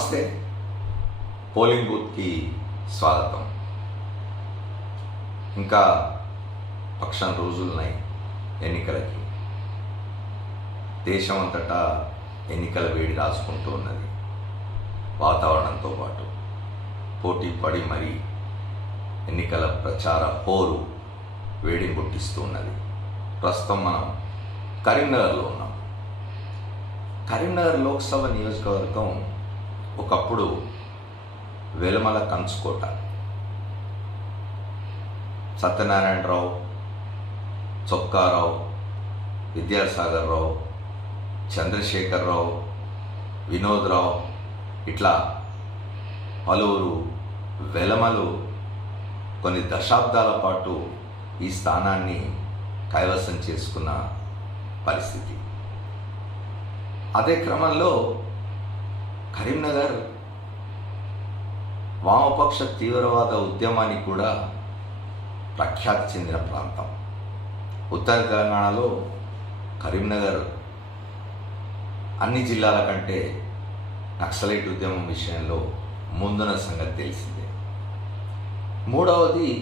నమస్తే. పోలింగ్ బూత్కి స్వాగతం. ఇంకా పక్షం రోజులున్నాయి ఎన్నికలకి. దేశం అంతటా ఎన్నికల వేడి రాసుకుంటూ ఉన్నది. వాతావరణంతో పాటు పోటీ పడి మరీ ఎన్నికల ప్రచార హోరు వేడిని పుట్టిస్తూ ఉన్నది. ప్రస్తుతం మనం కరీంనగర్లో ఉన్నాం. కరీంనగర్ లోక్సభ నియోజకవర్గం ఒకప్పుడు వెలమల కంచుకోట. సత్యనారాయణరావు, చొక్కారావు, విద్యాసాగర్ రావు, చంద్రశేఖరరావు, వినోద్రావు, ఇట్లా పలువురు వెలమలు కొన్ని దశాబ్దాల పాటు ఈ స్థానాన్ని కైవసం చేసుకున్న పరిస్థితి. అదే క్రమంలో కరీంనగర్ వామపక్ష తీవ్రవాద ఉద్యమానికి కూడా ప్రఖ్యాతి చెందిన ప్రాంతం. ఉత్తర తెలంగాణలో కరీంనగర్ అన్ని జిల్లాల కంటే నక్సలైట్ ఉద్యమం విషయంలో ముందున్న సంగతి తెలిసిందే. మూడవది,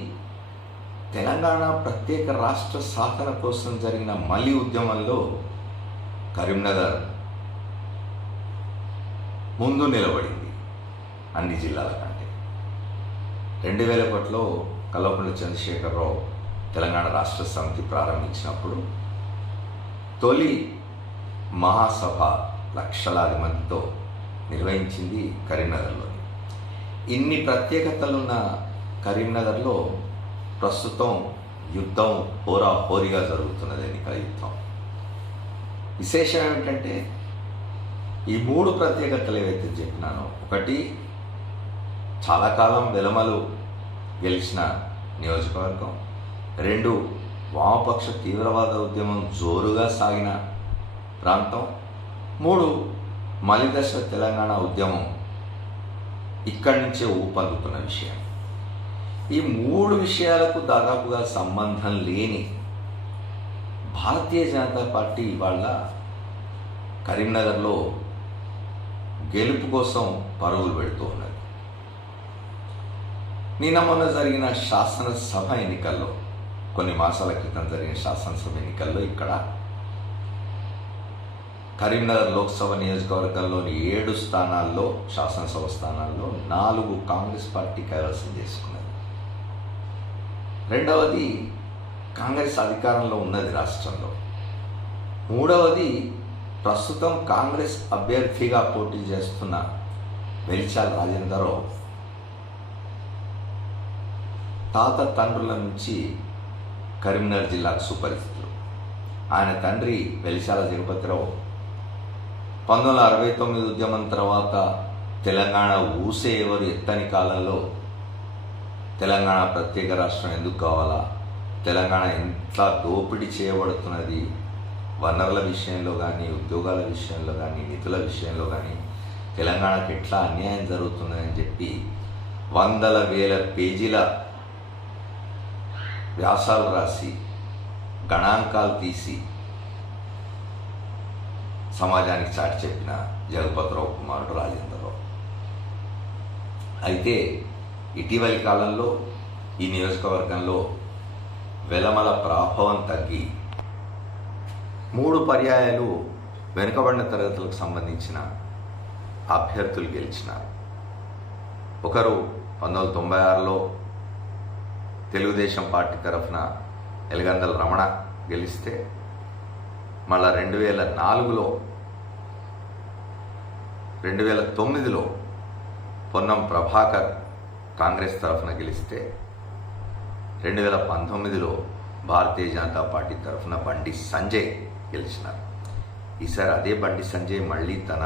తెలంగాణ ప్రత్యేక రాష్ట్ర సాధన కోసం జరిగిన మలి ఉద్యమంలో కరీంనగర్ ముందు నిలబడింది అన్ని జిల్లాల కంటే. 2001లో కల్వకుంట్ల చంద్రశేఖరరావు తెలంగాణ రాష్ట్ర సమితి ప్రారంభించినప్పుడు తొలి మహాసభ లక్షలాది మందితో నిర్వహించింది కరీంనగర్లోని. ఇన్ని ప్రత్యేకతలున్న కరీంనగర్లో ప్రస్తుతం యుద్ధం హోరాహోరీగా జరుగుతున్నది, ఎన్నికల యుద్ధం. విశేషం ఏమిటంటే ఈ మూడు ప్రత్యేకతలు ఏవైతే చెప్పినానో, ఒకటి చాలా కాలం వెలమలు గెలిచిన నియోజకవర్గం, 2 వామపక్ష తీవ్రవాద ఉద్యమం జోరుగా సాగిన ప్రాంతం, 3 మలిదశ తెలంగాణ ఉద్యమం ఇక్కడి నుంచే ఊపందుతున్న విషయం. ఈ 3 విషయాలకు దాదాపుగా సంబంధం లేని భారతీయ జనతా పార్టీ ఇవాళ కరీంనగర్లో గెలుపు కోసం పరుగులు పెడుతూ ఉన్నది. నిన్న మొన్న జరిగిన శాసనసభ ఎన్నికల్లో, కొన్ని మాసాల క్రితం జరిగిన శాసనసభ ఎన్నికల్లో ఇక్కడ కరీంనగర్ లోక్సభ నియోజకవర్గంలోని 7 స్థానాల్లో, శాసనసభ స్థానాల్లో 4 కాంగ్రెస్ పార్టీ కైవసం చేసుకున్నది. రెండవది, కాంగ్రెస్ అధికారంలో ఉన్నది రాష్ట్రంలో. మూడవది, ప్రస్తుతం కాంగ్రెస్ అభ్యర్థిగా పోటీ చేస్తున్న వెలిచాల రాజేందర్రావు తాత తండ్రుల నుంచి కరీంనగర్ జిల్లాకు సుపరిచితులు. ఆయన తండ్రి వెలిచాల జగపతిరావు 1969 ఉద్యమం తర్వాత తెలంగాణ ఊసే ఎవరు ఎత్తని కాలంలో తెలంగాణ ప్రత్యేక రాష్ట్రం ఎందుకు కావాలా, తెలంగాణ ఎంత దోపిడీ చేయబడుతున్నది, వనరుల విషయంలో కానీ, ఉద్యోగాల విషయంలో కానీ, నిధుల విషయంలో కానీ తెలంగాణకు ఎట్లా అన్యాయం జరుగుతుందని చెప్పి వందల వేల పేజీల వ్యాసాలు రాసి, గణాంకాలు తీసి సమాజానికి చాటి చెప్పిన జగపతిరావు కుమారుడు రాజేంద్రరావు. అయితే ఇటీవలి కాలంలో ఈ నియోజకవర్గంలో వెలమల ప్రభావం తగ్గి 3 పర్యాయాలు వెనుకబడిన తరగతులకు సంబంధించిన అభ్యర్థులు గెలిచినారు. ఒకరు 1996లో తెలుగుదేశం పార్టీ తరఫున ఎలగందల రమణ గెలిస్తే, మళ్ళా 2009లో పొన్నం ప్రభాకర్ కాంగ్రెస్ తరఫున గెలిస్తే, 2019లో భారతీయ జనతా పార్టీ తరఫున బండి సంజయ్ గెలిచినారు. ఈసారి అదే బండి సంజయ్ మళ్ళీ తన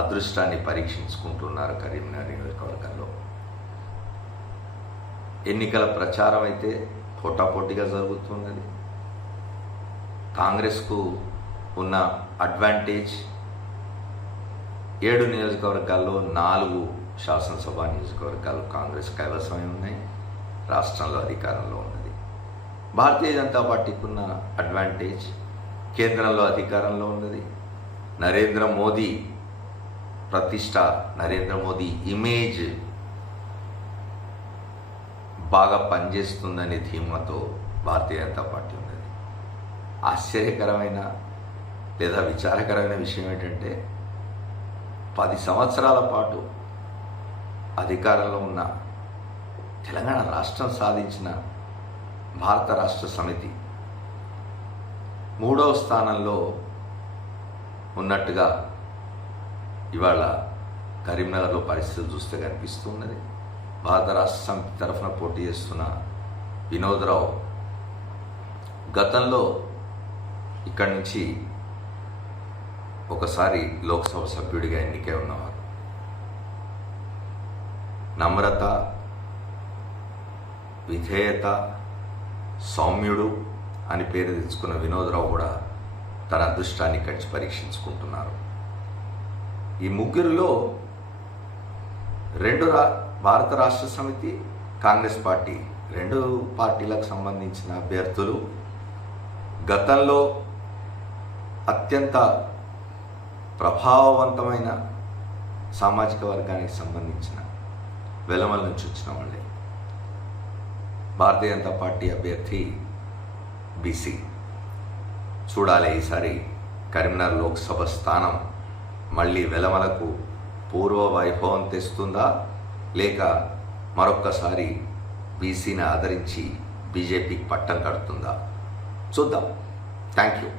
అదృష్టాన్ని పరీక్షించుకుంటున్నారు కరీంనగర్ నియోజకవర్గంలో. ఎన్నికల ప్రచారం అయితే పోటాపోటీగా జరుగుతున్నది. కాంగ్రెస్కు ఉన్న అడ్వాంటేజ్ 7 నియోజకవర్గాల్లో 4 శాసనసభ నియోజకవర్గాలు కాంగ్రెస్ కైవసమై ఉన్నాయి, రాష్ట్రంలో అధికారంలో ఉన్నది. భారతీయ జనతా పార్టీకి ఉన్న అడ్వాంటేజ్ కేంద్రంలో అధికారంలో ఉన్నది. నరేంద్ర మోదీ ప్రతిష్ట, నరేంద్ర మోదీ ఇమేజ్ బాగా పనిచేస్తుందనే ధీమాతో భారతీయ జనతా పార్టీ ఉన్నది. ఆశ్చర్యకరమైన లేదా విచారకరమైన విషయం ఏంటంటే 10 సంవత్సరాల పాటు అధికారంలో ఉన్న తెలంగాణ రాష్ట్రం సాధించిన భారత రాష్ట్ర సమితి 3వ స్థానంలో ఉన్నట్టుగా ఇవాళ కరీంనగర్లో పరిస్థితులు చూస్తే కనిపిస్తున్నది. భారత రాష్ట్ర సమితి తరఫున పోటీ చేస్తున్న వినోద్రావు గతంలో ఇక్కడి నుంచి ఒకసారి లోక్సభ సభ్యుడిగా ఎన్నికై ఉన్నవారు. నమ్రత, విధేయత, సౌమ్యుడు అని పేరు తెచ్చుకున్న వినోద్రావు కూడా తన అదృష్టాన్ని కంచి పరీక్షించుకుంటున్నారు. ఈ ముగ్గురిలో భారత రాష్ట్ర సమితి, కాంగ్రెస్ పార్టీ 2 పార్టీలకు సంబంధించిన అభ్యర్థులు గతంలో అత్యంత ప్రభావవంతమైన సామాజిక వర్గానికి సంబంధించిన వెలమల నుంచి వచ్చిన వాళ్ళే. భారతీయ జనతా పార్టీ అభ్యర్థి బీసీ. చూడాలి ఈసారి కరీంనగర్ లోక్సభ స్థానం మళ్ళీ వెలమలకు పూర్వ వైభవం తెస్తుందా, లేక మరొక్కసారి బీసీని ఆదరించి బీజేపీకి పట్టం కడుతుందా? చూద్దాం. Thank you.